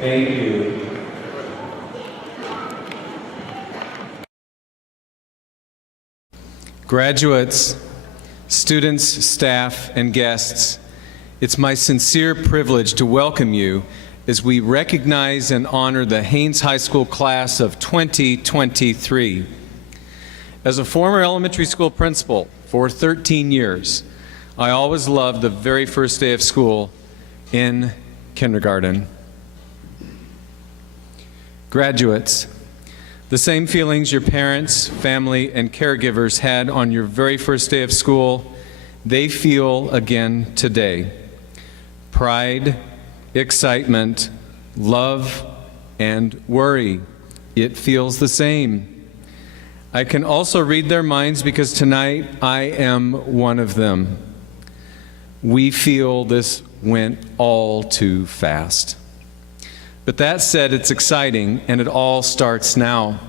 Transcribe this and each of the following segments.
Thank you. Graduates, students, staff, and guests, it's my sincere privilege to welcome you as we recognize and honor the Haines High School class of 2023. As a former elementary school principal for 13 years, I always loved the very first day of school in kindergarten. Graduates, the same feelings your parents, family, and caregivers had on your very first day of school, they feel again today. Pride, excitement, love, and worry. It feels the same. I can also read their minds because tonight I am one of them. We feel this went all too fast. But that said, it's exciting, and it all starts now.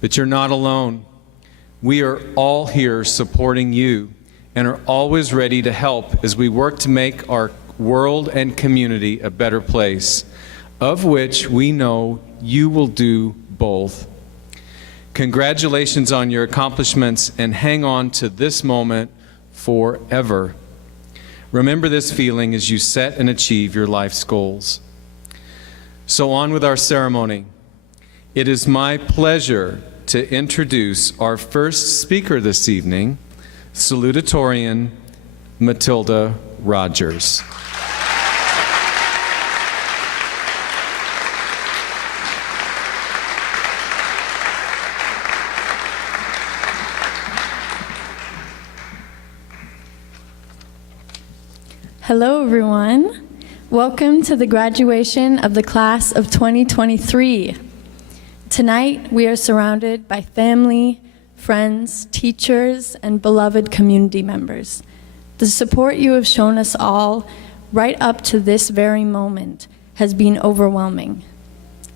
But you're not alone. We are all here supporting you and are always ready to help as we work to make our world and community a better place, of which we know you will do both. Congratulations on your accomplishments, and hang on to this moment forever. Remember this feeling as you set and achieve your life's goals. So on with our ceremony. It is my pleasure to introduce our first speaker this evening, salutatorian Matilda Rogers. Hello, everyone. Welcome to the graduation of the class of 2023. Tonight, we are surrounded by family, friends, teachers, and beloved community members. The support you have shown us all right up to this very moment has been overwhelming.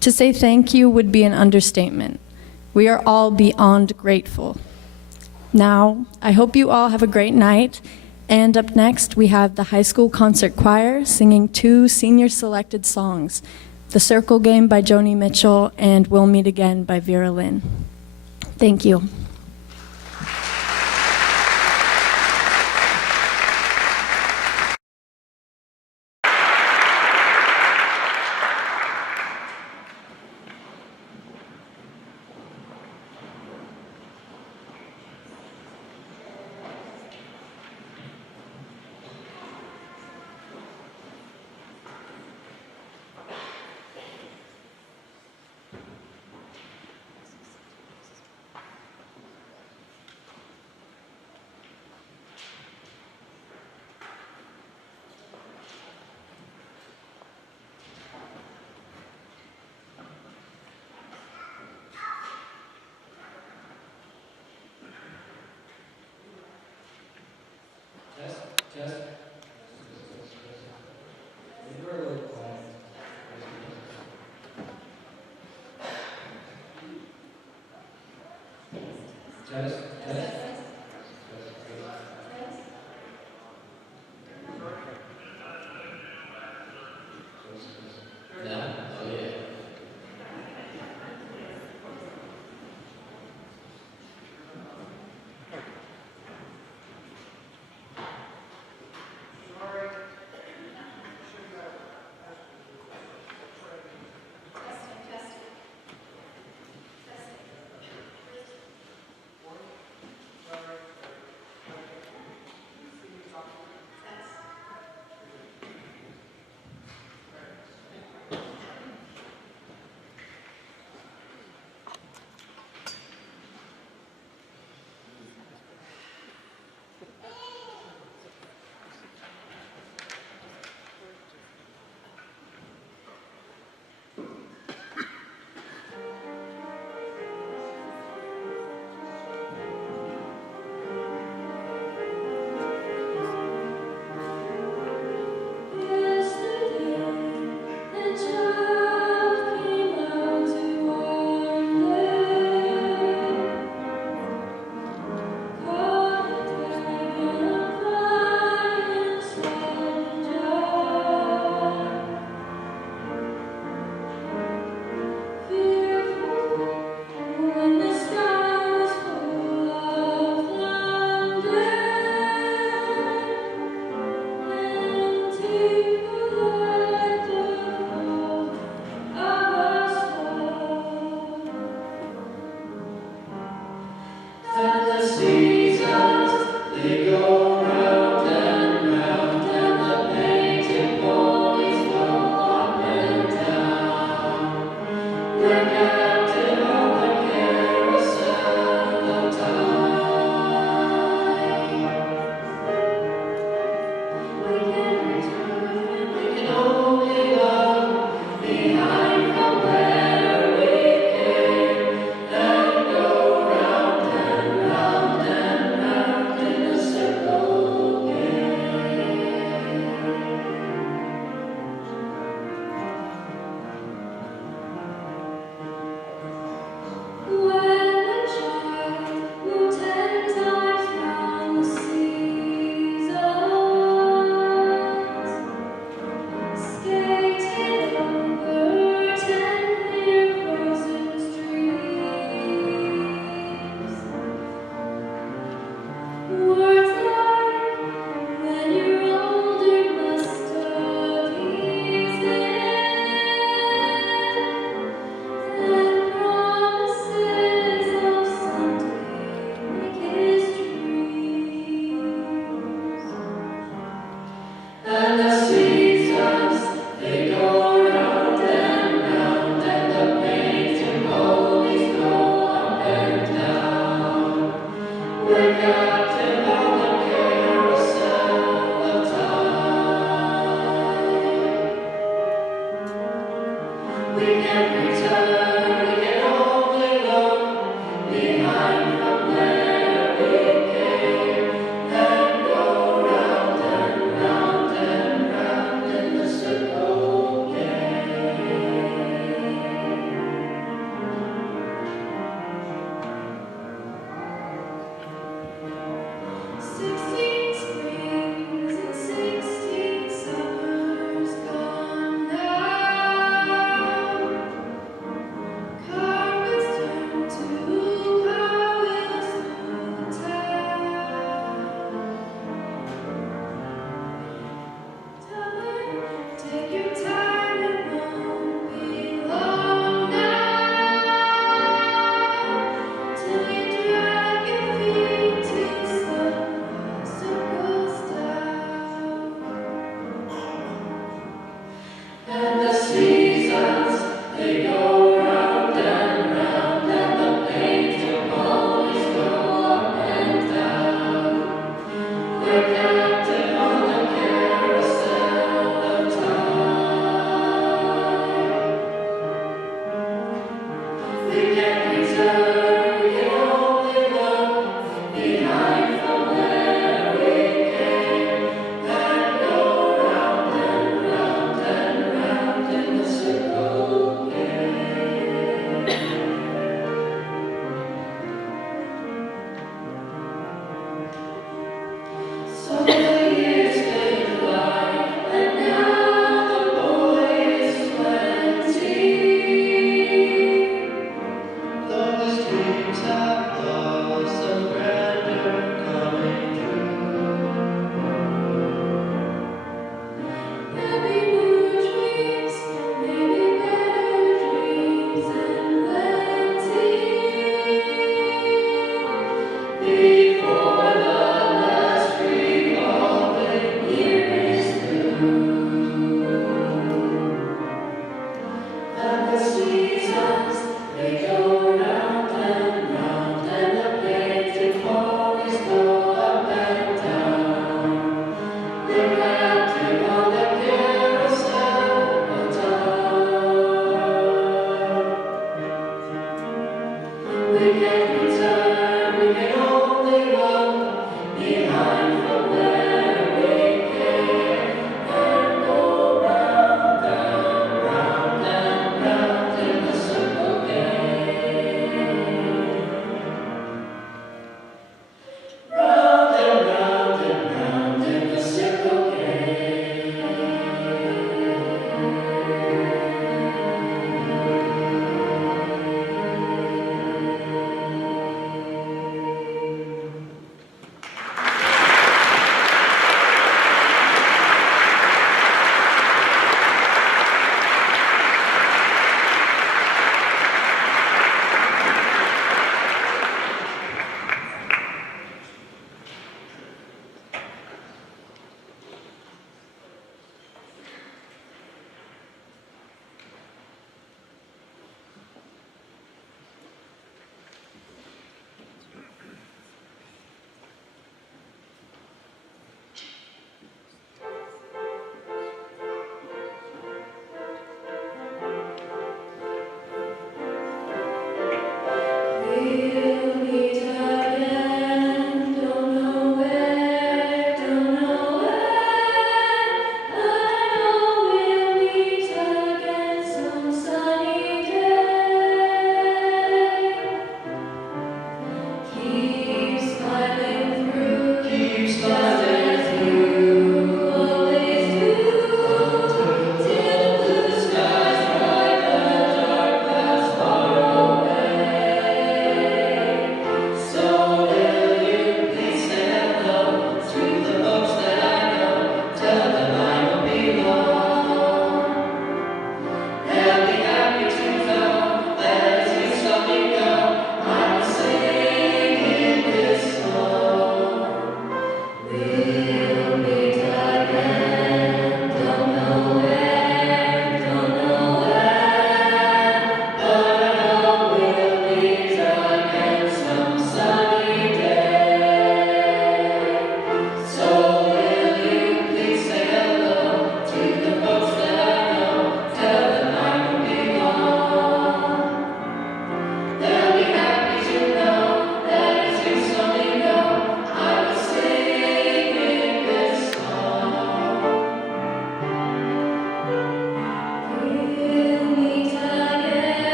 To say thank you would be an understatement. We are all beyond grateful. Now, I hope you all have a great night. And up next, we have the high school concert choir singing 2 senior selected songs, The Circle Game by Joni Mitchell and We'll Meet Again by Vera Lynn. Thank you.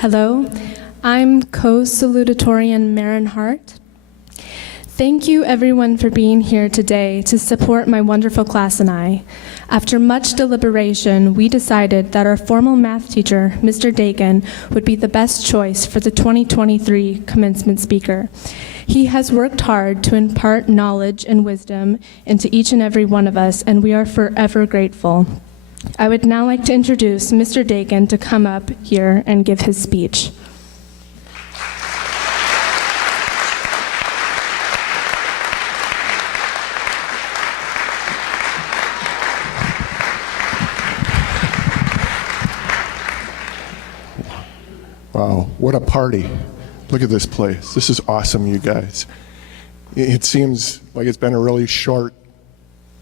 Hello, I'm co-salutatorian Marin Hart. Thank you everyone for being here today to support my wonderful class and I. After much deliberation, we decided that our formal math teacher, Mr. Dagan, would be the best choice for the 2023 commencement speaker. He has worked hard to impart knowledge and wisdom into each and every one of us, and we are forever grateful. I would now like to introduce Mr. Dagan to come up here and give his speech. Wow, what a party. Look at this place. This is awesome, you guys. It seems like it's been a really short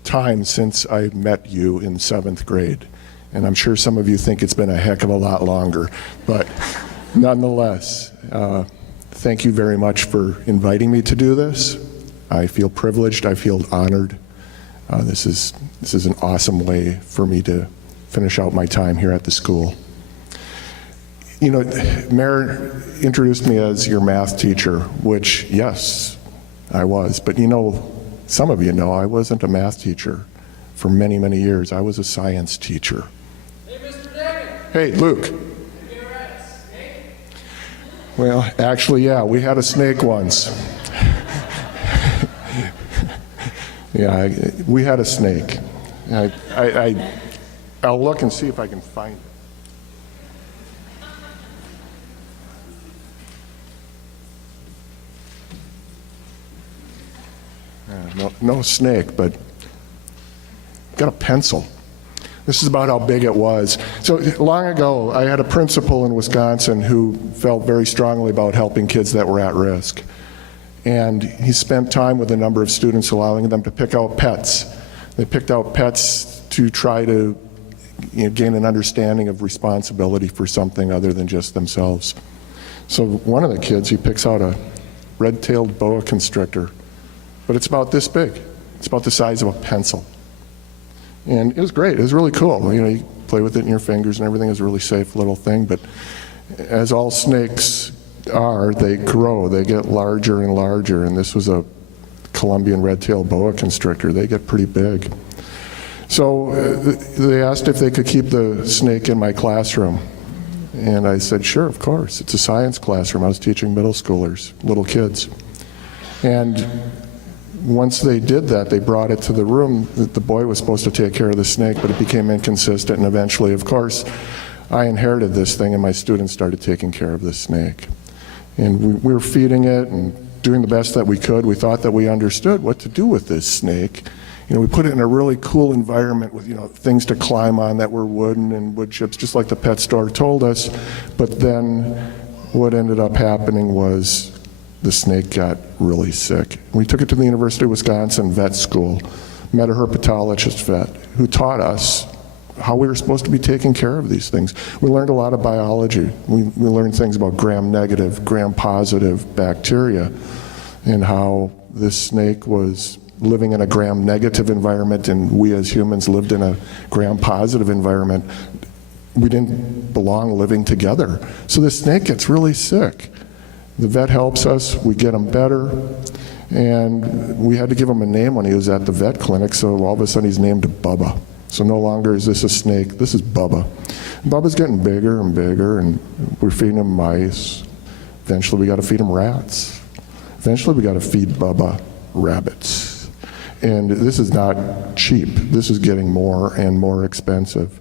time since I met you in 7th grade. And I'm sure some of you think it's been a heck of a lot longer. But nonetheless, thank you very much for inviting me to do this. I feel privileged. I feel honored. This is an awesome way for me to finish out my time here at the school. You know, Marin introduced me as your math teacher, which, yes, I was. But you know, some of you know I wasn't a math teacher for many, many years. I was a science teacher. Hey, Mr. Dagan. Hey, Luke. Have you ever had a snake? Well, actually, yeah, we had a snake once. Yeah, we had a snake. I'll look and see if I can find it. No snake, but got a pencil. This is about how big it was. So long ago, I had a principal in Wisconsin who felt very strongly about helping kids that were at risk. And he spent time with a number of students, allowing them to pick out pets. They picked out pets to try to gain an understanding of responsibility for something other than just themselves. So one of the kids, he picks out a red-tailed boa constrictor. But it's about this big. It's about the size of a pencil. And it was great. It was really cool. You know, you play with it in your fingers and everything. Is a really safe little thing. But as all snakes are, they grow. They get larger and larger. And this was a Colombian red-tailed boa constrictor. They get pretty big. So they asked if they could keep the snake in my classroom. And I said, sure, of course. It's a science classroom. I was teaching middle schoolers, little kids. And once they did that, they brought it to the room. The boy was supposed to take care of the snake, but it became inconsistent, and eventually, of course, I inherited this thing, and my students started taking care of the snake. And we were feeding it and doing the best that we could. We thought that we understood what to do with this snake. You know, we put it in a really cool environment with, things to climb on that were wooden and wood chips, just like the pet store told us. But then what ended up happening was the snake got really sick. We took it to the University of Wisconsin vet school, met a herpetologist vet who taught us how we were supposed to be taking care of these things. We learned a lot of biology. We learned things about gram-negative, gram-positive bacteria and how this snake was living in a gram-negative environment and we as humans lived in a gram-positive environment. We didn't belong living together. So the snake gets really sick. The vet helps us, we get him better, and we had to give him a name when he was at the vet clinic, so all of a sudden he's named Bubba. So no longer is this a snake, this is Bubba. Bubba's getting bigger and bigger, and we're feeding him mice. Eventually we got to feed him rats. Eventually we got to feed Bubba rabbits. And this is not cheap. This is getting more and more expensive.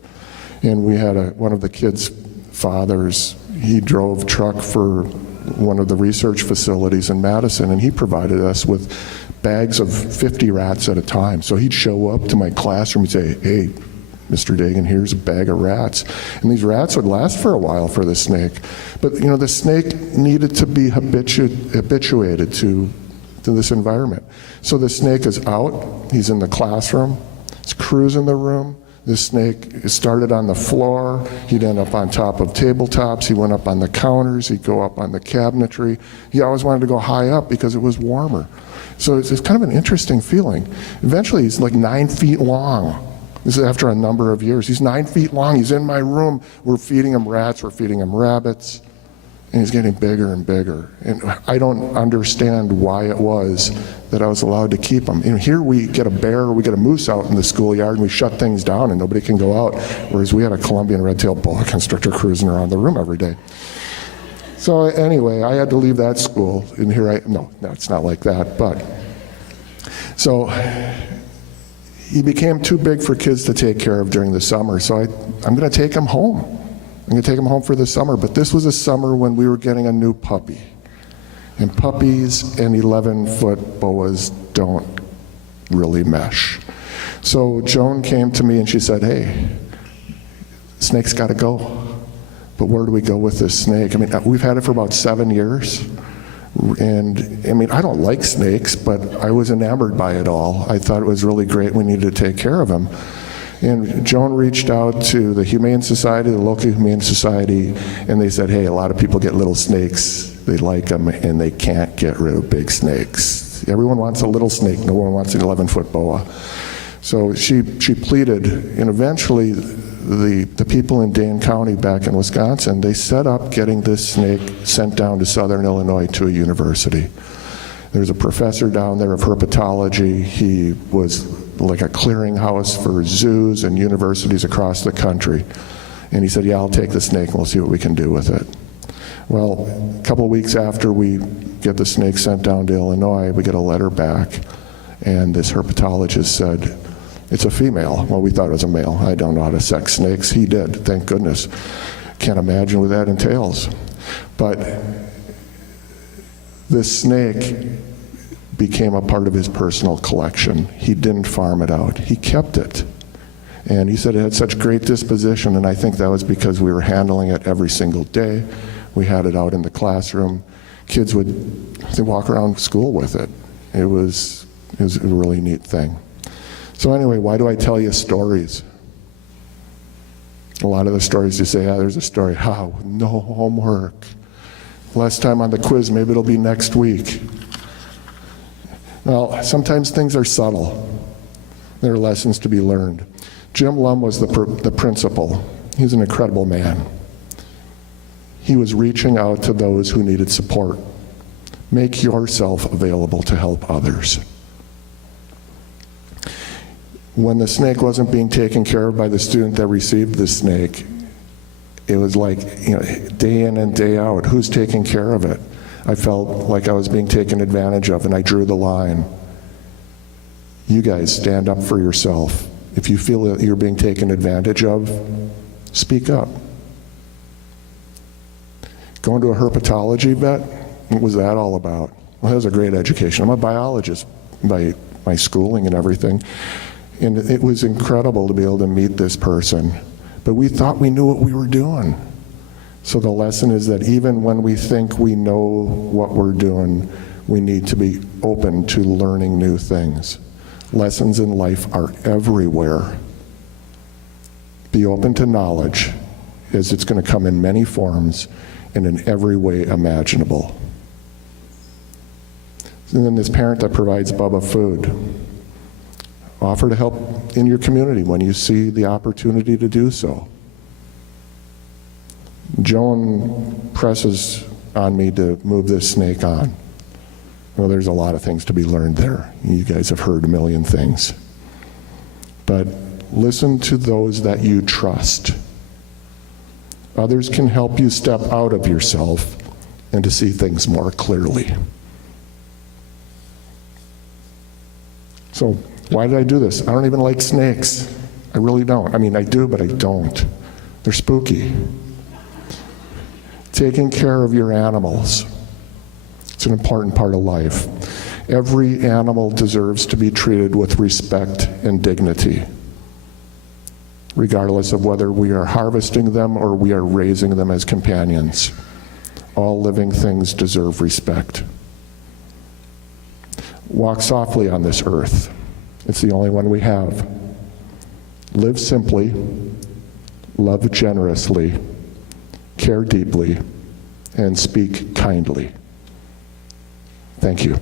And we had one of the kids' fathers, he drove truck for one of the research facilities in Madison, and he provided us with bags of 50 rats at a time. So he'd show up to my classroom and say, hey, Mr. Dagan, here's a bag of rats. And these rats would last for a while for the snake. But the snake needed to be habituated to this environment. So the snake is out, he's in the classroom, he's cruising the room. This snake started on the floor, he'd end up on top of tabletops, he went up on the counters, he'd go up on the cabinetry. He always wanted to go high up because it was warmer. So it's kind of an interesting feeling. Eventually he's like 9 feet long. This is after a number of years. He's 9 feet long, he's in my room, we're feeding him rats, we're feeding him rabbits. And he's getting bigger and bigger. And I don't understand why it was that I was allowed to keep him. Here we get a bear, we get a moose out in the schoolyard, and we shut things down and nobody can go out. Whereas we had a Colombian red-tailed boa constrictor cruising around the room every day. So anyway, I had to leave that school, and no, it's not like that, but. So he became too big for kids to take care of during the summer, so I'm gonna take him home. I'm gonna take him home for the summer, but this was a summer when we were getting a new puppy. And puppies and 11-foot boas don't really mesh. So Joan came to me and she said, hey, snake's gotta go. But where do we go with this snake? I mean, we've had it for about 7 years. And I mean, I don't like snakes, but I was enamored by it all. I thought it was really great. We needed to take care of him. And Joan reached out to the Humane Society, the local Humane Society, and they said, hey, a lot of people get little snakes. They like them, and they can't get rid of big snakes. Everyone wants a little snake. No one wants an 11-foot boa. So she pleaded, and eventually the people in Dane County back in Wisconsin, they set up getting this snake sent down to Southern Illinois to a university. There's a professor down there of herpetology. He was like a clearinghouse for zoos and universities across the country. And he said, yeah, I'll take the snake and we'll see what we can do with it. Well, a couple of weeks after we get the snake sent down to Illinois, we get a letter back, and this herpetologist said, it's a female. Well, we thought it was a male. I don't know how to sex snakes. He did, thank goodness. Can't imagine what that entails. But this snake became a part of his personal collection. He didn't farm it out. He kept it. And he said it had such great disposition, and I think that was because we were handling it every single day. We had it out in the classroom. Kids they'd walk around school with it. It was a really neat thing. So anyway, why do I tell you stories? A lot of the stories you say, there's a story. How? No homework. Last time on the quiz, maybe it'll be next week. Well, sometimes things are subtle. There are lessons to be learned. Jim Lum was the principal. He's an incredible man. He was reaching out to those who needed support. Make yourself available to help others. When the snake wasn't being taken care of by the student that received the snake, it was like, day in and day out, who's taking care of it? I felt like I was being taken advantage of, and I drew the line. You guys stand up for yourself. If you feel that you're being taken advantage of, speak up. Going to a herpetology vet, what was that all about? Well, that was a great education. I'm a biologist by my schooling and everything. And it was incredible to be able to meet this person. But we thought we knew what we were doing. So the lesson is that even when we think we know what we're doing, we need to be open to learning new things. Lessons in life are everywhere. Be open to knowledge, as it's going to come in many forms and in every way imaginable. And then this parent that provides Bubba food. Offer to help in your community when you see the opportunity to do so. Joan presses on me to move this snake on. Well, there's a lot of things to be learned there. You guys have heard a million things. But listen to those that you trust. Others can help you step out of yourself and to see things more clearly. So, why did I do this? I don't even like snakes. I really don't. I mean, I do, but I don't. They're spooky. Taking care of your animals. It's an important part of life. Every animal deserves to be treated with respect and dignity, regardless of whether we are harvesting them or we are raising them as companions. All living things deserve respect. Walk softly on this earth. It's the only one we have. Live simply, love generously, care deeply, and speak kindly. Thank you.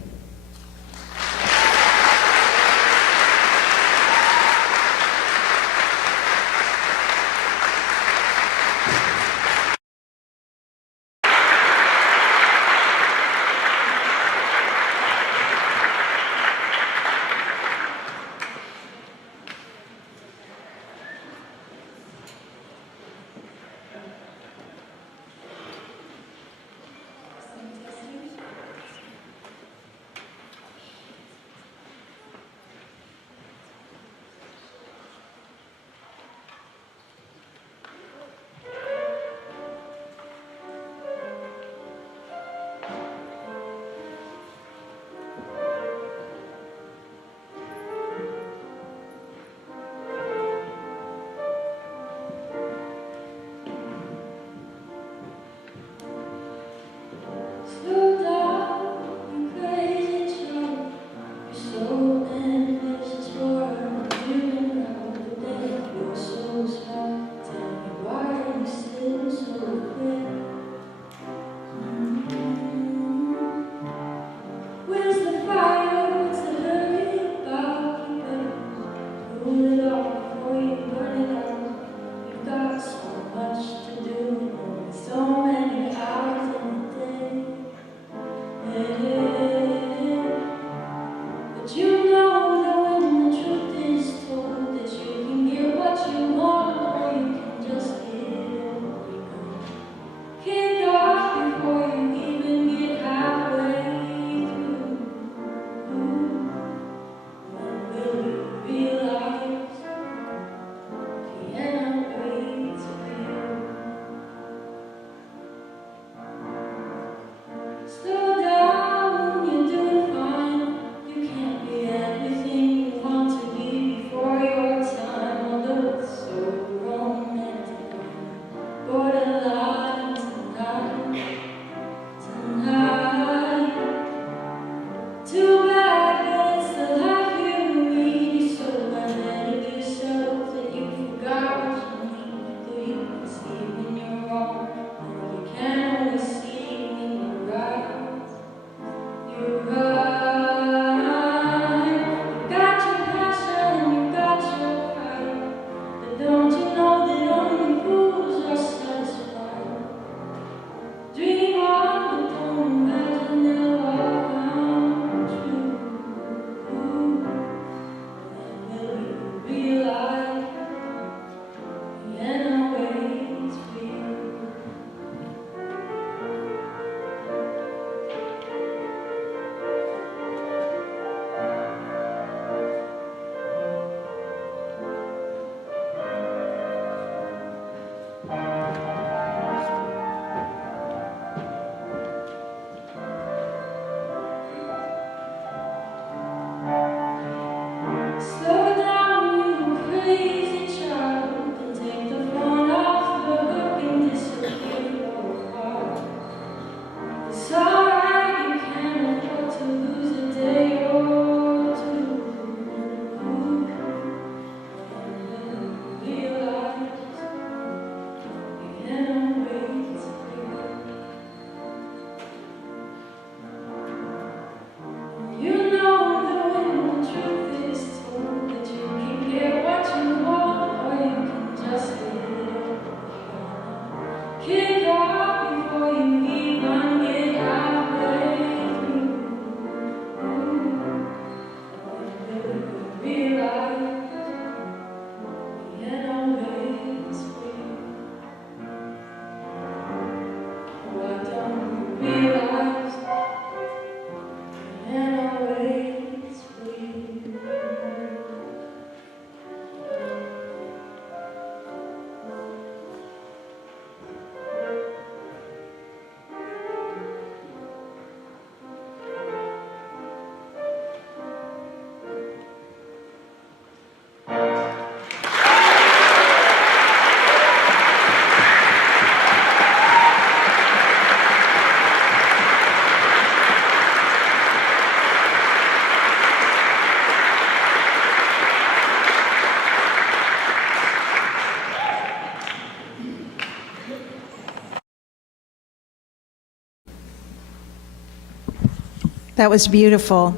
That was beautiful.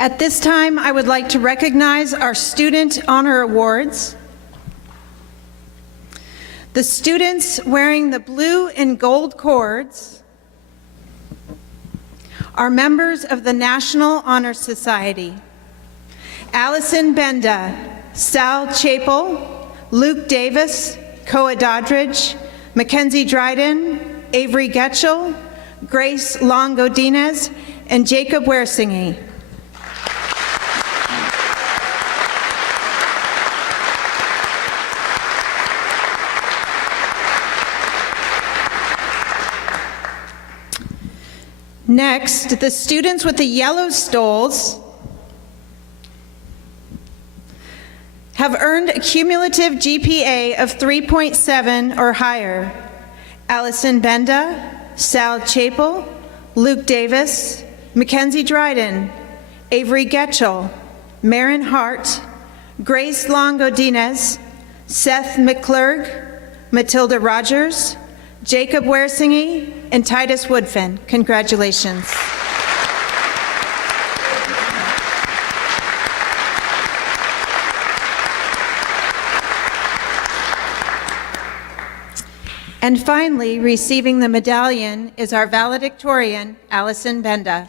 At this time, I would like to recognize our Student Honor Awards. The students wearing the blue and gold cords are members of the National Honor Society. Alison Benda, Sal Chapell, Luke Davis, Koa Doddridge, MacKenzy Dryden, Avari Getchell, Grace Long Godinez, and Jacob Weerasinghe. Next, the students with the yellow stoles have earned a cumulative GPA of 3.7 or higher. Alison Benda, Sal Chapell, Luke Davis, MacKenzy Dryden, Avari Getchell, Marin Hart, Grace Long Godinez, Seth McClurg, Matilda Rogers, Jacob Weerasinghe, and Tydus Woodfin. Congratulations. And finally, receiving the medallion is our valedictorian, Alison Benda.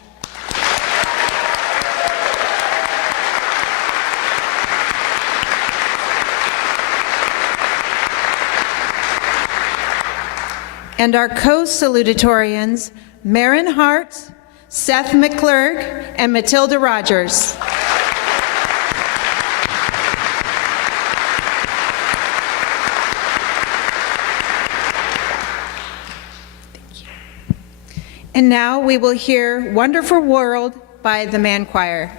And our co-salutatorians, Marin Hart, Seth McClurg, and Matilda Rogers. And now we will hear Wonderful World by the Man Choir.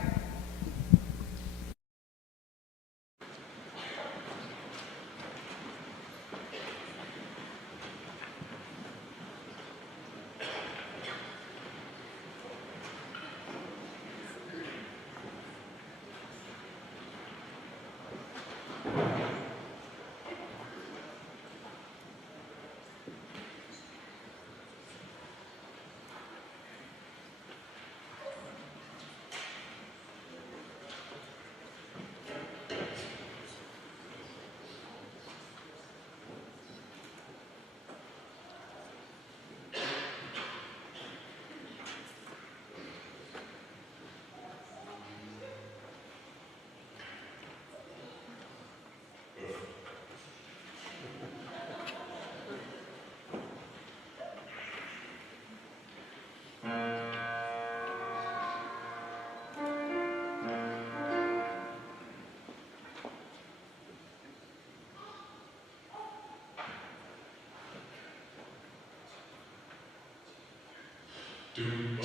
Doom